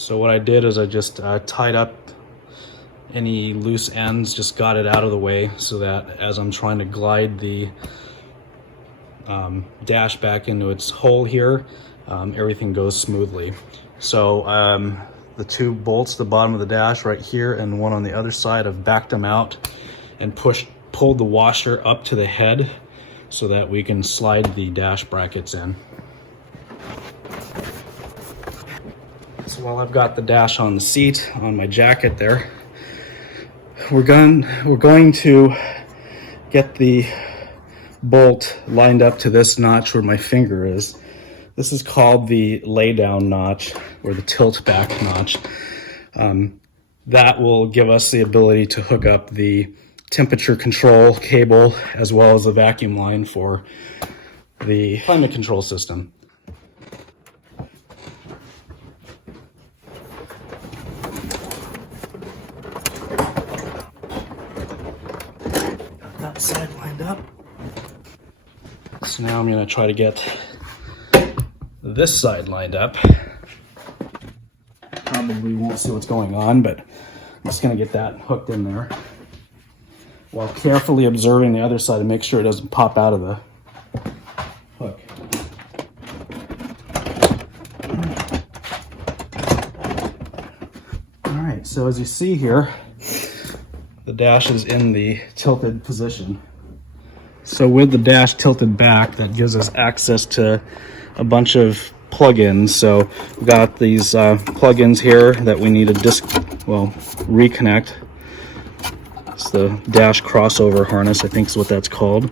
So what I did is I just tied up any loose ends, just got it out of the way so that as I'm trying to glide the dash back into its hole here, everything goes smoothly. So the two bolts at the bottom of the dash right here and one on the other side, I've backed them out and pulled the washer up to the head so that we can slide the dash brackets in. So while I've got the dash on the seat, on my jacket there, we're going to get the bolt lined up to this notch where my finger is. This is called the lay down notch or the tilt back notch. That will give us the ability to hook up the temperature control cable as well as the vacuum line for the climate control system. Got that side lined up. So now I'm going to try to get this side lined up. Probably won't see what's going on, but I'm just going to get that hooked in there while carefully observing the other side to make sure it doesn't pop out of the hook. All right, so as you see here, the dash is in the tilted position. So with the dash tilted back, that gives us access to a bunch of plug-ins. So we've got these plug-ins here that we need to reconnect. It's the dash crossover harness, I think is what that's called.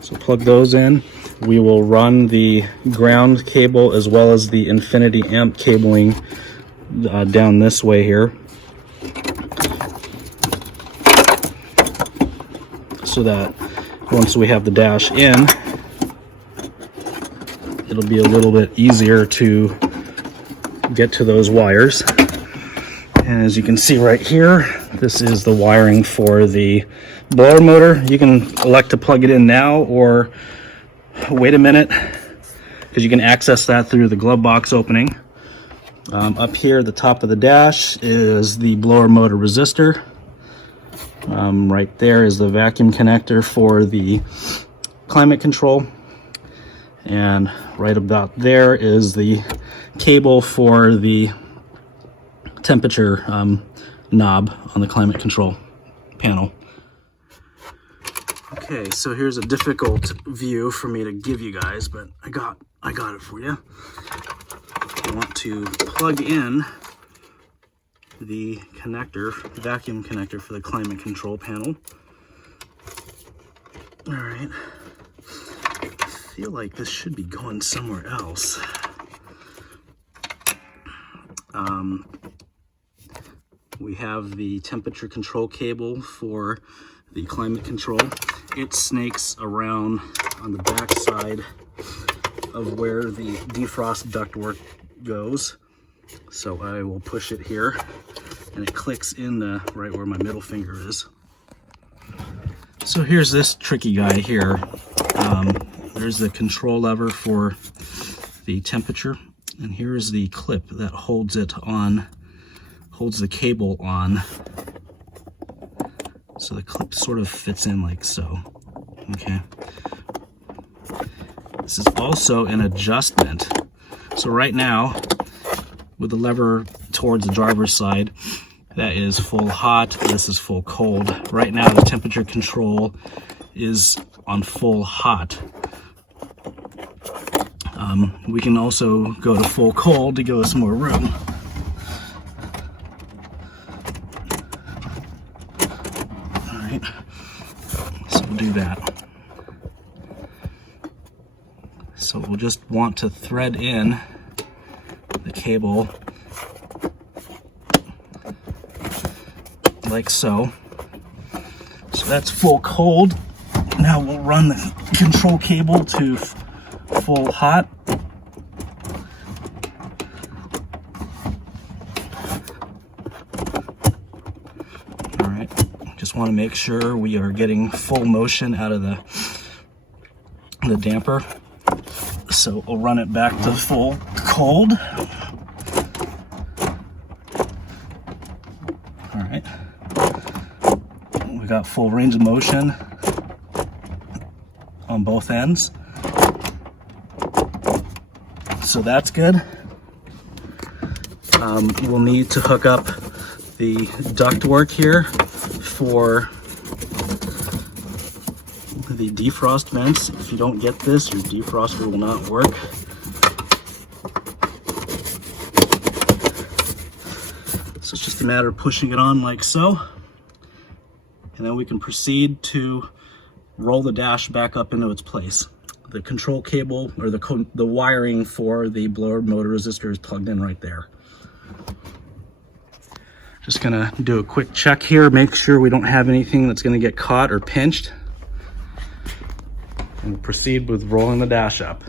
So plug those in. We will run the ground cable as well as the infinity amp cabling down this way here, so that once we have the dash in, it'll be a little bit easier to get to those wires. And as you can see right here, this is the wiring for the blower motor. You can elect to plug it in now or wait a minute, because you can access that through the glove box opening. Up here at the top of the dash is the blower motor resistor. Right there is the vacuum connector for the climate control. And right about there is the cable for the temperature knob on the climate control panel. Okay, so here's a difficult view for me to give you guys, but I got it for you. I want to plug in the connector, vacuum connector for the climate control panel. All right. I feel like this should be going somewhere else. We have the temperature control cable for the climate control. It snakes around on the back side of where the defrost ductwork goes. So I will push it here and it clicks in right where my middle finger is. So here's this tricky guy here. There's the control lever for the temperature, and here's the clip that holds it on, holds the cable on. So the clip sort of fits in like so. Okay. This is also an adjustment. So right now, with the lever towards the driver's side, that is full hot, this is full cold. Right now the temperature control is on full hot. We can also go to full cold to give us more room. Alright, so we'll do that. So we'll just want to thread in the cable like so. So that's full cold. Now we'll run the control cable to full hot. All right, just want to make sure we are getting full motion out of the damper. So we'll run it back to full cold. All right. We got full range of motion on both ends. So that's good. We'll need to hook up the ductwork here for the defrost vents. If you don't get this, your defroster will not work. So it's just a matter of pushing it on like so. And then we can proceed to roll the dash back up into its place. The control cable, or the wiring for the blower motor resistor, is plugged in right there. Just gonna do a quick check here, make sure we don't have anything that's gonna get caught or pinched. And we'll proceed with rolling the dash up.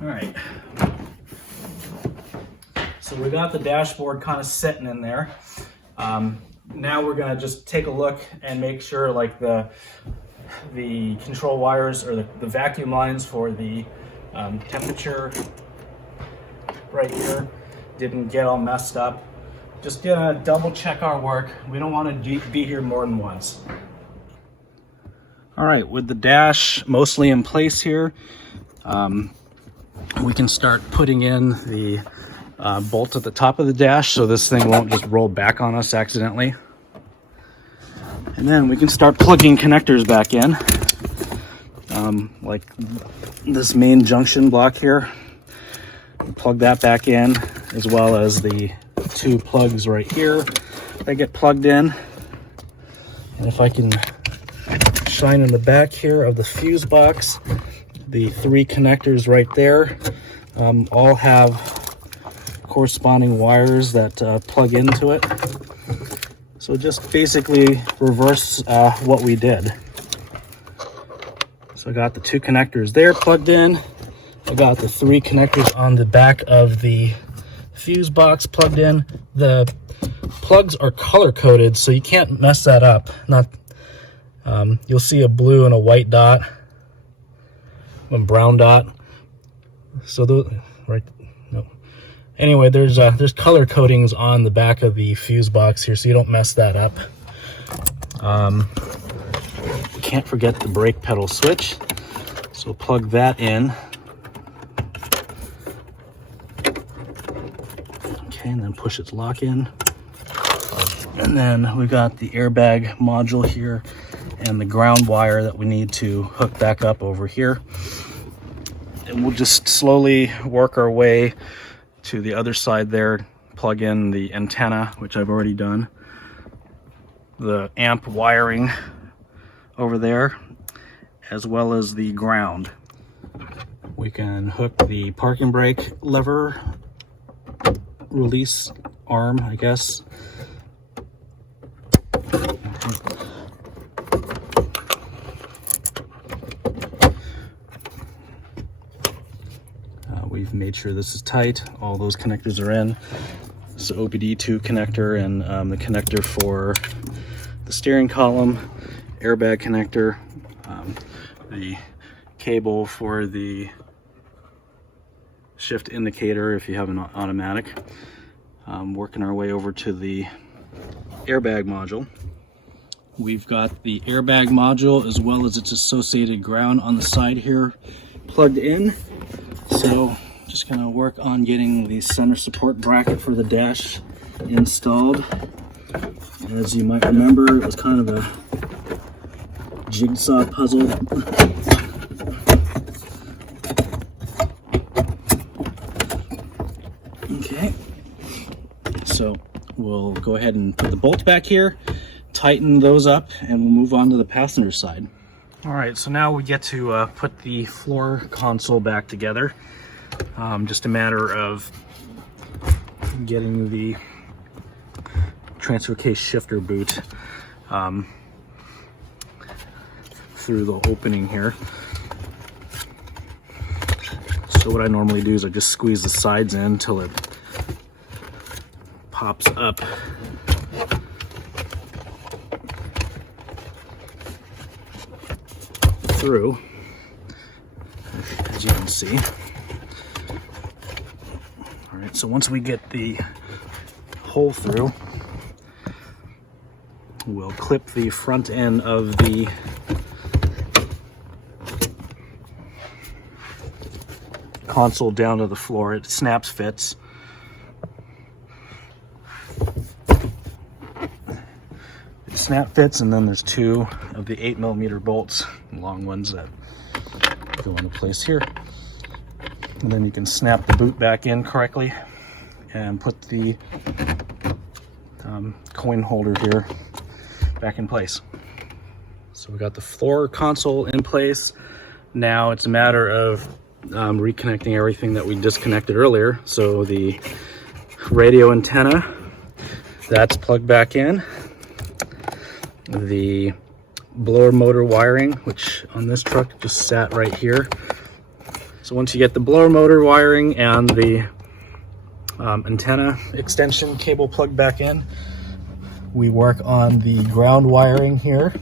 All right. So we got the dashboard kind of sitting in there. Now we're gonna just take a look and make sure like the control wires, or the vacuum lines for the temperature right here didn't get all messed up. Just gonna double check our work. We don't want to be here more than once. All right, with the dash mostly in place here, we can start putting in the bolt at the top of the dash so this thing won't just roll back on us accidentally. And then we can start plugging connectors back in, like this main junction block here. Plug that back in, as well as the two plugs right here that get plugged in. And if I can shine in the back here of the fuse box, the three connectors right there all have corresponding wires that plug into it. So just basically reverse what we did. So I got the two connectors there plugged in. I got the three connectors on the back of the fuse box plugged in. The plugs are color coded, so you can't mess that up. You'll see a blue and a white dot, a brown dot. So anyway, there's color coatings on the back of the fuse box here, so you don't mess that up. Can't forget the brake pedal switch, so plug that in. Okay, and then push its lock in. And then we got the airbag module here and the ground wire that we need to hook back up over here. And we'll just slowly work our way to the other side there, plug in the antenna, which I've already done, the amp wiring over there, as well as the ground. We can hook the parking brake lever release arm, I guess. We've made sure this is tight. All those connectors are in. So OBD2 connector and the connector for the steering column, airbag connector, the cable for the shift indicator if you have an automatic. Working our way over to the airbag module. We've got the airbag module as well as its associated ground on the side here plugged in. So just gonna work on getting the center support bracket for the dash installed. As you might remember, it was kind of a jigsaw puzzle. Okay, so we'll go ahead and put the bolt back here, tighten those up, and we'll move on to the passenger side. All right, so now we get to put the floor console back together. Just a matter of getting the transfer case shifter boot through the opening here. So what I normally do is I just squeeze the sides in till it pops up. Through, as you can see. All right, so once we get the hole through, we'll clip the front end of the console down to the floor. It snaps, fits. It snap fits, and then there's 2 of the 8mm bolts, long ones that go into place here. And then you can snap the boot back in correctly and put the coin holder here back in place. So we got the floor console in place. Now it's a matter of reconnecting everything that we disconnected earlier. So the radio antenna, that's plugged back in. The blower motor wiring, which on this truck just sat right here. So once you get the blower motor wiring and the antenna extension cable plugged back in, we work on the ground wiring here.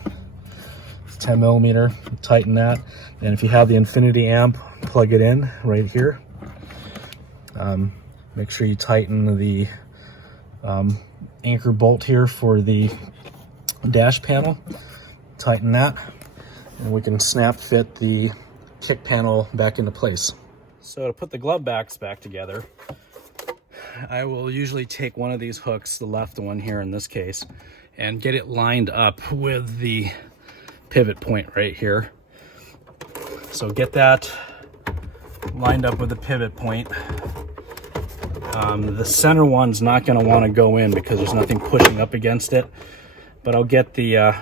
It's 10mm, tighten that. And if you have the infinity amp, plug it in right here. Make sure you tighten the anchor bolt here for the dash panel. Tighten that, and we can snap fit the kick panel back into place. So to put the glove backs back together, I will usually take one of these hooks, the left one here in this case, and get it lined up with the pivot point right here. So get that lined up with the pivot point. The center one's not going to want to go in because there's nothing pushing up against it, but I'll get the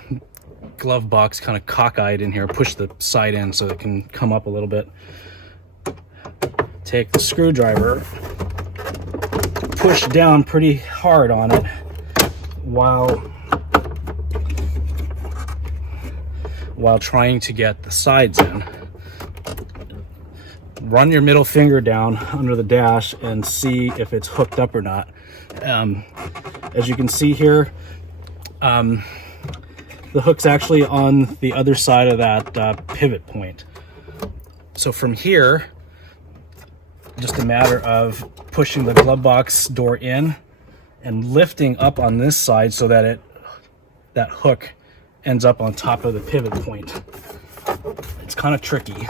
glove box kind of cockeyed in here, push the side in so it can come up a little bit. Take the screwdriver, push down pretty hard on it while trying to get the sides in. Run your middle finger down under the dash and see if it's hooked up or not. As you can see here, the hook's actually on the other side of that pivot point. So from here, just a matter of pushing the glove box door in and lifting up on this side so that that hook ends up on top of the pivot point. It's kind of tricky.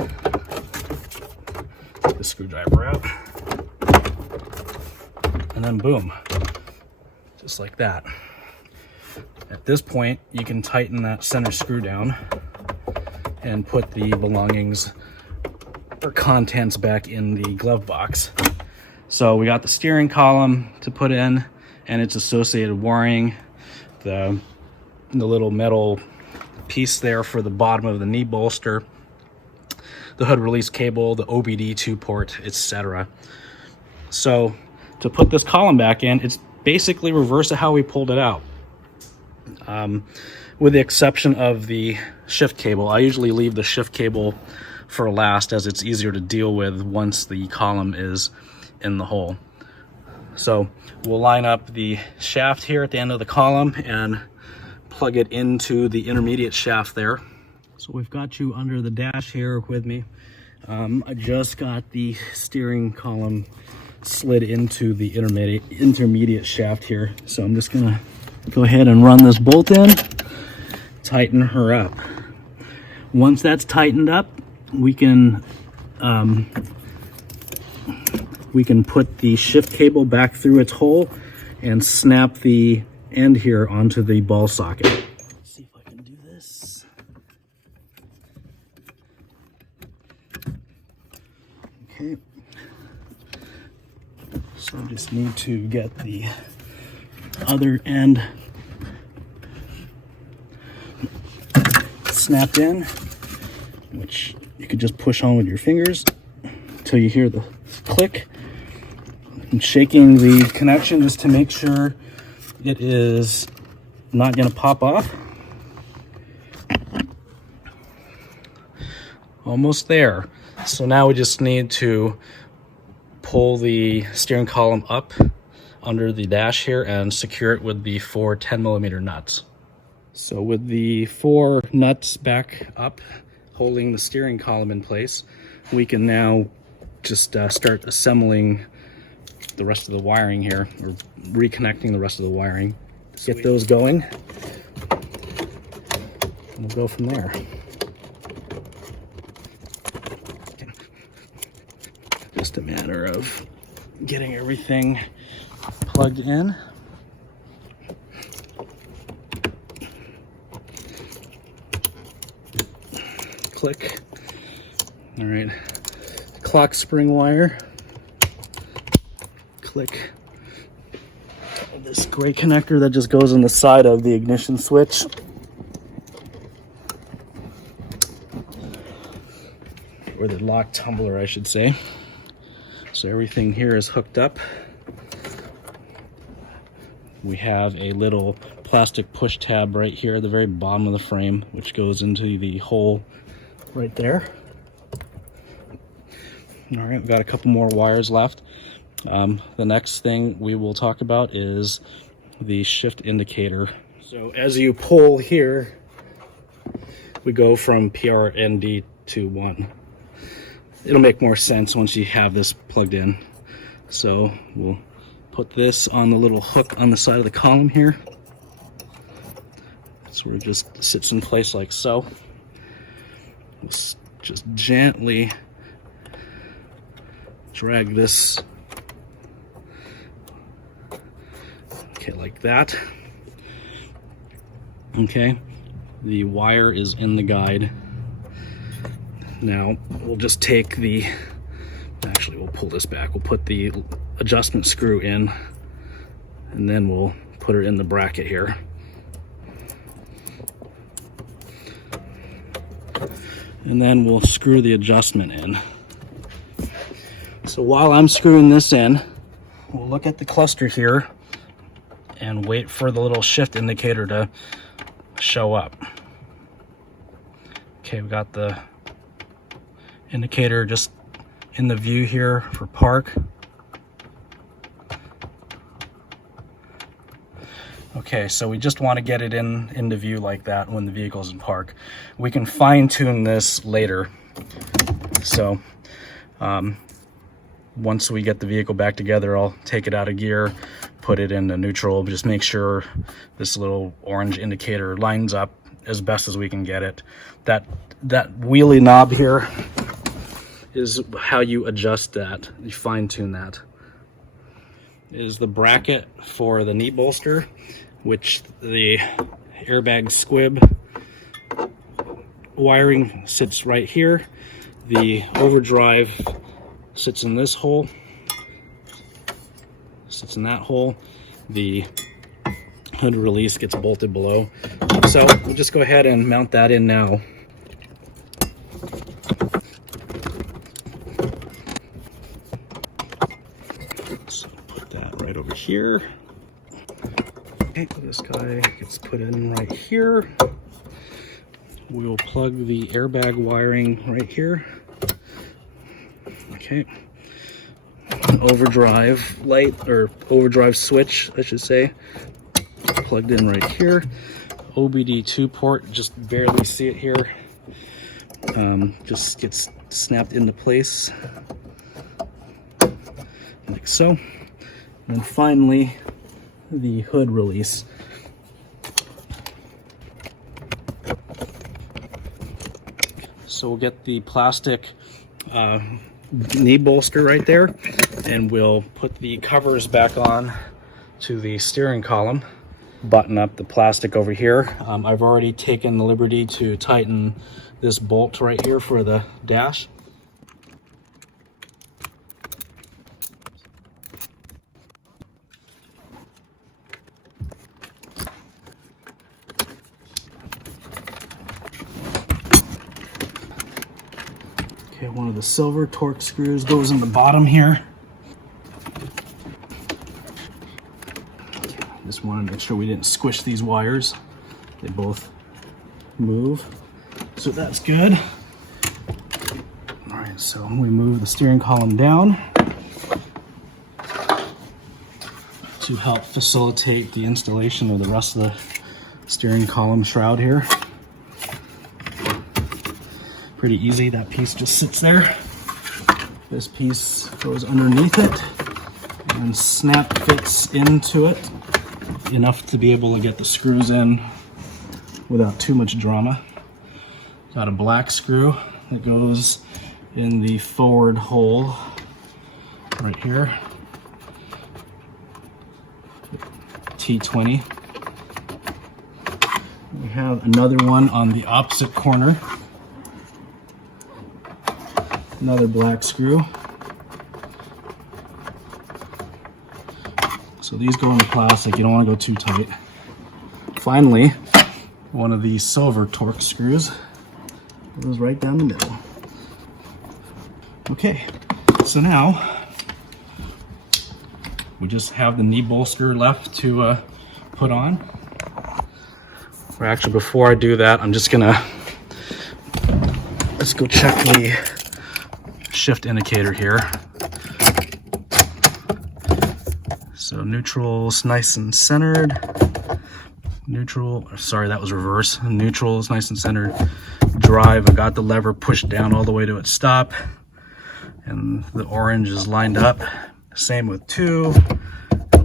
Take the screwdriver out, and then boom, just like that. At this point, you can tighten that center screw down and put the belongings or contents back in the glove box. So we got the steering column to put in and its associated wiring, the little metal piece there for the bottom of the knee bolster, the hood release cable, the OBD2 port, etc. So to put this column back in, it's basically reverse of how we pulled it out. With the exception of the shift cable. I usually leave the shift cable for last as it's easier to deal with once the column is in the hole. So we'll line up the shaft here at the end of the column and plug it into the intermediate shaft there. So we've got you under the dash here with me. I just got the steering column slid into the intermediate shaft here. So I'm just gonna go ahead and run this bolt in, tighten her up. Once that's tightened up, we can put the shift cable back through its hole and snap the end here onto the ball socket. Let's see if I can do this. Okay. So I just need to get the other end snapped in, which you could just push on with your fingers until you hear the click. I'm shaking the connection just to make sure it is not going to pop off. Almost there. So now we just need to pull the steering column up under the dash here and secure it with the 4 10mm nuts. So with the 4 nuts back up holding the steering column in place, we can now just start assembling the rest of the wiring here, or reconnecting the rest of the wiring. Get those going, and we'll go from there. Just a matter of getting everything plugged in. Click. All right, clock spring wire. Click. This gray connector that just goes on the side of the ignition switch. Or the lock tumbler, I should say. So everything here is hooked up. We have a little plastic push tab right here at the very bottom of the frame, which goes into the hole right there. All right, we've got a couple more wires left. The next thing we will talk about is the shift indicator. So as you pull here, we go from PRND to 1. It'll make more sense once you have this plugged in. So we'll put this on the little hook on the side of the column here. So it just sits in place like so. Let's just gently drag this, okay, like that. Okay, the wire is in the guide. Now we'll just take the, actually we'll pull this back, we'll put the adjustment screw in, and then we'll put it in the bracket here. And then we'll screw the adjustment in. So while I'm screwing this in, we'll look at the cluster here and wait for the little shift indicator to show up. Okay, we got the indicator just in the view here for park. Okay, so we just want to get it into view like that when the vehicle's in park. We can fine tune this later. So once we get the vehicle back together, I'll take it out of gear, put it into neutral, just make sure this little orange indicator lines up as best as we can get it. That wheelie knob here is how you adjust that, you fine tune that. Is the bracket for the knee bolster, which the airbag squib wiring sits right here. The overdrive sits in this hole, sits in that hole. The hood release gets bolted below. So we'll just go ahead and mount that in now. So put that right over here. Okay, this guy gets put in right here. We'll plug the airbag wiring right here. Okay. Overdrive light, or overdrive switch, I should say, plugged in right here. OBD2 port, just barely see it here. Just gets snapped into place like so. And then finally, the hood release. So we'll get the plastic knee bolster right there, and we'll put the covers back on to the steering column. Button up the plastic over here. I've already taken the liberty to tighten this bolt right here for the dash. Okay, one of the silver torque screws goes in the bottom here. Just wanted to make sure we didn't squish these wires. They both move, so that's good. All right, so we move the steering column down. to help facilitate the installation of the rest of the steering column shroud here. Pretty easy, that piece just sits there. This piece goes underneath it and snap fits into it enough to be able to get the screws in without too much drama. Got a black screw that goes in the forward hole right here. T20. We have another one on the opposite corner. Another black screw. So these go into plastic, you don't want to go too tight. Finally, one of these silver Torx screws goes right down the middle. Okay, so now we just have the knee bolster left to put on. Or actually, before I do that, I'm just gonna, let's go check the shift indicator here. So neutral's nice and centered. Neutral, sorry, that was reverse. Neutral is nice and centered. Drive, I got the lever pushed down all the way to its stop. And the orange is lined up. Same with 2,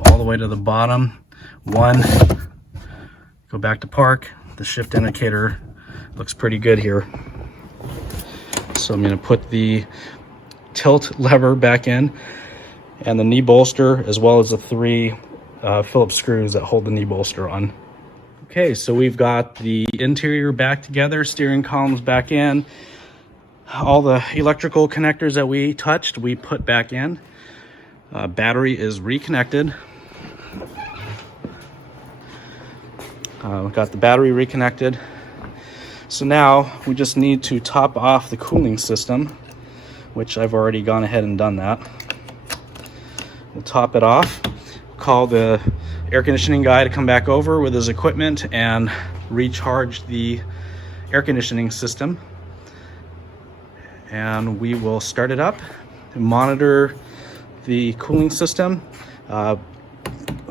all the way to the bottom. 1, go back to park. The shift indicator looks pretty good here. So I'm gonna put the tilt lever back in and the knee bolster, as well as the 3 Phillips screws that hold the knee bolster on. Okay, so we've got the interior back together, steering columns back in. All the electrical connectors that we touched, we put back in. Battery is reconnected. Got the battery reconnected. So now we just need to top off the cooling system, which I've already gone ahead and done that. We'll top it off, call the air conditioning guy to come back over with his equipment and recharge the air conditioning system. And we will start it up, monitor the cooling system,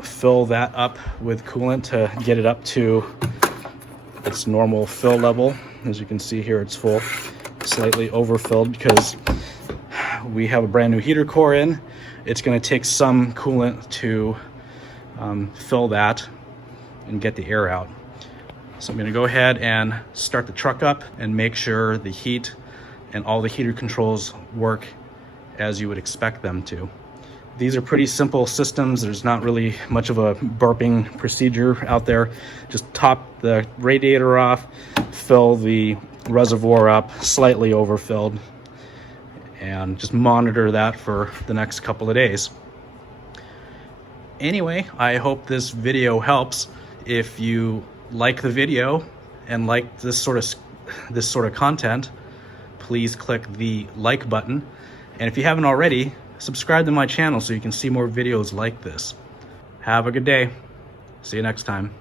fill that up with coolant to get it up to its normal fill level. As you can see here, it's full, slightly overfilled because we have a brand new heater core in. It's going to take some coolant to fill that and get the air out. So I'm going to go ahead and start the truck up and make sure the heat and all the heater controls work as you would expect them to. These are pretty simple systems. There's not really much of a burping procedure out there. Just top the radiator off, fill the reservoir up, slightly overfilled, and just monitor that for the next couple of days. Anyway, I hope this video helps. If you like the video and like this sort of content, please click the like button. And if you haven't already, subscribe to my channel so you can see more videos like this. Have a good day. See you next time.